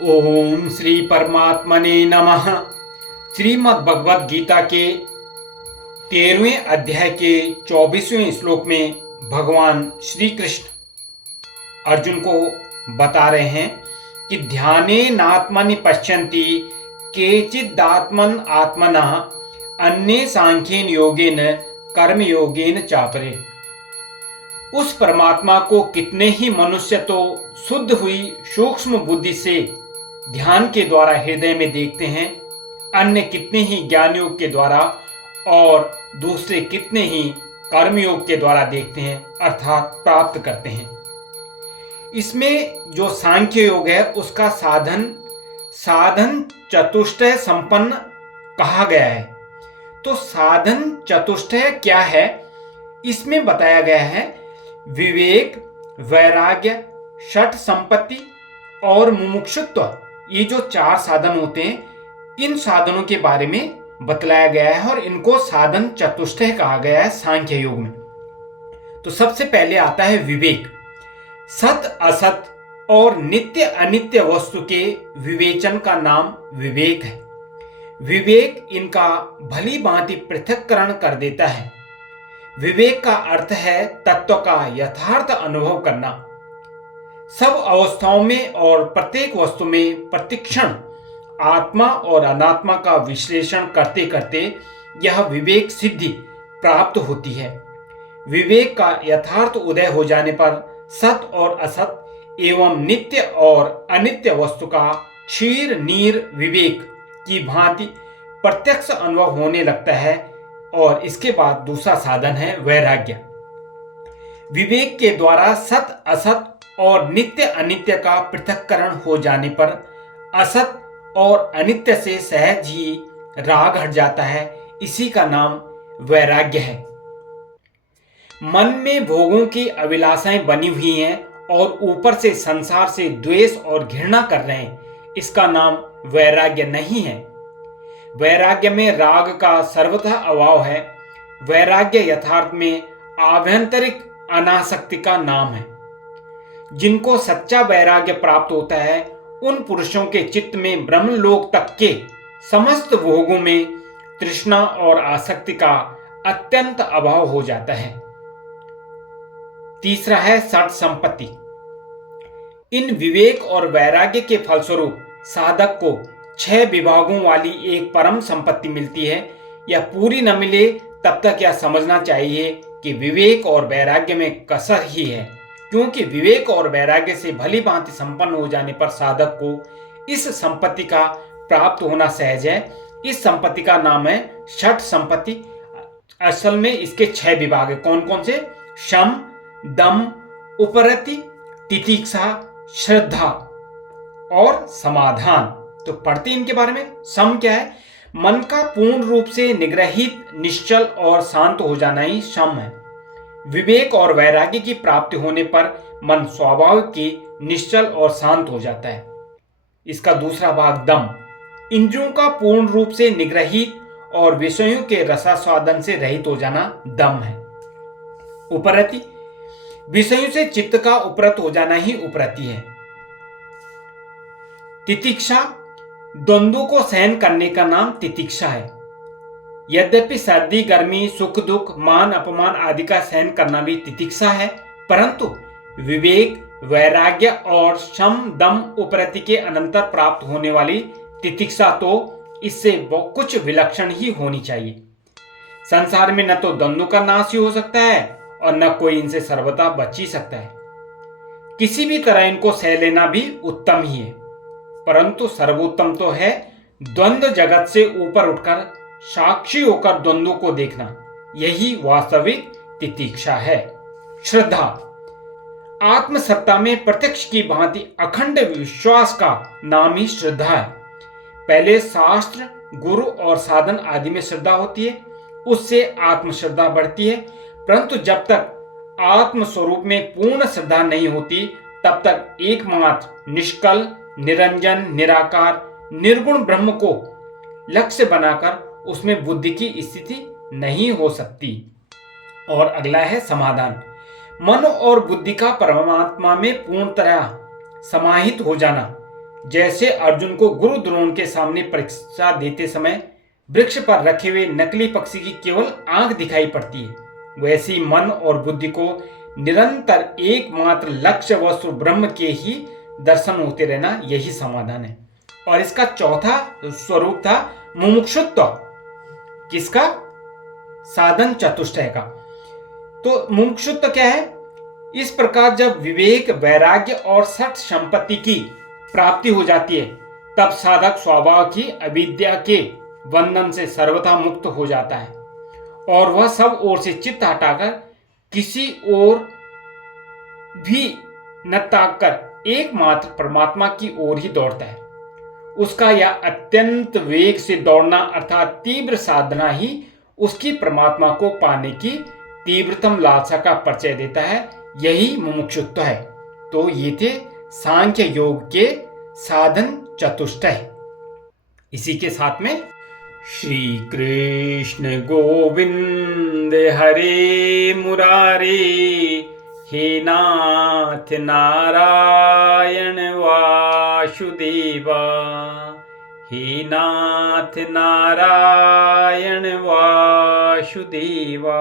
ओम श्री परमात्मने नमः। श्रीमद् भगवद गीता के 13वें अध्याय के 24वें श्लोक में भगवान श्री कृष्ण अर्जुन को बता रहे हैं कि ध्यानेनात्मनि पश्यन्ति केचिदात्मन आत्मनः अन्ये सांख्येन योगेन कर्म योगेन चापरे। उस परमात्मा को कितने ही मनुष्य तो शुद्ध हुई सूक्ष्म बुद्धि से ध्यान के द्वारा हृदय में देखते हैं, अन्य कितने ही ज्ञान योग के द्वारा और दूसरे कितने ही कर्मयोग के द्वारा देखते हैं अर्थात प्राप्त करते हैं। इसमें जो सांख्य योग है उसका साधन चतुष्टय संपन्न कहा गया है। तो साधन चतुष्टय क्या है, इसमें बताया गया है विवेक, वैराग्य, षट संपत्ति और मुमुक्षुत्व। ये जो 4 साधन होते हैं, इन साधनों के बारे में बतलाया गया है और इनको साधन चतुष्टय कहा गया है सांख्य योग में। तो सबसे पहले आता है विवेक। सत असत और नित्य अनित्य वस्तु के विवेचन का नाम विवेक है। विवेक इनका भली भांति पृथक्करण कर देता है। विवेक का अर्थ है तत्व का यथार्थ अनुभव करना। सब अवस्थाओं में और प्रत्येक वस्तु में प्रतिक्षण आत्मा और अनात्मा का विश्लेषण करते करते यह विवेक सिद्धि प्राप्त होती है। विवेक का यथार्थ उदय हो जाने पर सत और असत एवं नित्य और अनित्य वस्तु का क्षीर नीर विवेक की भांति प्रत्यक्ष अनुभव होने लगता है। और इसके बाद दूसरा साधन है वैराग्य। विवेक के द्वारा सत असत और नित्य अनित्य का पृथक्करण हो जाने पर असत और अनित्य से सहज ही राग हट जाता है। इसी का नाम वैराग्य है। मन में भोगों की अभिलाषाएं बनी हुई हैं और ऊपर से संसार से द्वेष और घृणा कर रहे हैं, इसका नाम वैराग्य नहीं है। वैराग्य में राग का सर्वथा अभाव है। वैराग्य यथार्थ में आभ्यंतरिक अनासक्ति का नाम है। जिनको सच्चा वैराग्य प्राप्त होता है उन पुरुषों के चित्त में ब्रह्मलोक तक के समस्त भोगों में तृष्णा और आसक्ति का अत्यंत अभाव हो जाता है। तीसरा है षट संपत्ति। इन विवेक और वैराग्य के फलस्वरूप साधक को 6 विभागों वाली एक परम संपत्ति मिलती है। यह पूरी न मिले तब तक यह समझना चाहिए कि विवेक और वैराग्य में कसर ही है, क्योंकि विवेक और वैराग्य से भली भांति संपन्न हो जाने पर साधक को इस संपत्ति का प्राप्त होना सहज है। इस संपत्ति का नाम है षट संपत्ति। असल में इसके 6 विभाग है। कौन कौन से? शम, दम, उपरति, तितिक्षा, श्रद्धा और समाधान। तो पढ़ते इनके बारे में। सम क्या है? मन का पूर्ण रूप से निग्रहित, निश्चल और शांत हो जाना ही शम है। विवेक और वैराग्य की प्राप्ति होने पर मन स्वाभाविक ही निश्चल और शांत हो जाता है। इसका दूसरा भाग दम। इंद्रियों का पूर्ण रूप से निग्रहित और विषयों के रसास्वादन से रहित हो जाना दम है। उपरति, विषयों से चित्त का उपरत हो जाना ही उपरति है। तितिक्षा, द्वंद्वों को सहन करने का नाम तितिक्षा है। यद्यपि सर्दी गर्मी सुख दुख मान अपमान आदि का सहन करना भी तितिक्षा है, परंतु विवेक वैराग्य और शम दम उपरति के अनंतर प्राप्त होने वाली तितिक्षा तो इससे कुछ विलक्षण ही होनी चाहिए। संसार में न तो द्वंद्व का नाश ही हो सकता है और न कोई इनसे सर्वथा बच ही सकता है। किसी भी तरह इनको सह लेना भी उत्तम ही है, परंतु सर्वोत्तम तो है द्वंद्व जगत से ऊपर उठकर साक्षी होकर द्वंद्वों को देखना। यही वास्तविक तितिक्षा है। श्रद्धा, आत्मसत्ता में प्रत्यक्ष की भांति अखंड विश्वास का नाम ही श्रद्धा है। पहले शास्त्र, गुरु और साधन आदि में श्रद्धा होती है, उससे आत्मश्रद्धा बढ़ती है, परंतु जब तक आत्म स्वरूप में पूर्ण श्रद्धा नहीं होती तब तक एकमात्र निष्कल, निरंजन, निराकार, निर्गुण ब्रह्म को लक्ष्य बनाकर उसमें बुद्धि की स्थिति नहीं हो सकती। और अगला है समाधान। मन और बुद्धि का परमात्मा में पूर्ण तरह समाहित हो जाना, जैसे अर्जुन को गुरु द्रोण के सामने परीक्षा देते समय वृक्ष पर रखे हुए नकली पक्षी की केवल आंख दिखाई पड़ती है, वैसी मन और बुद्धि को निरंतर एकमात्र लक्ष्य वस्तु ब्रह्म के ही दर्शन होते रहना, यही समाधान है। और इसका चौथा स्वरूप था मुमुक्षुत्व। किसका? साधन चतुष्टय का। तो मुमुक्षुत्व क्या है? इस प्रकार जब विवेक, वैराग्य और सठ संपत्ति की प्राप्ति हो जाती है, तब साधक स्वभाव की अविद्या के बंधन से सर्वथा मुक्त हो जाता है और वह सब ओर से चित्त हटाकर किसी ओर भी न ताककर एकमात्र परमात्मा की ओर ही दौड़ता है। उसका यह अत्यंत वेग से दौड़ना अर्थात तीव्र साधना ही उसकी परमात्मा को पाने की तीव्रतम लालसा का परिचय देता है। यही मुमुक्षुत्व है। तो ये थे सांख्य योग के साधन चतुष्टय। इसी के साथ में श्री कृष्ण गोविंद हरे मुरारे, हे नाथ नारायण वासुदेवा, हे नाथ नारायण वासुदेवा।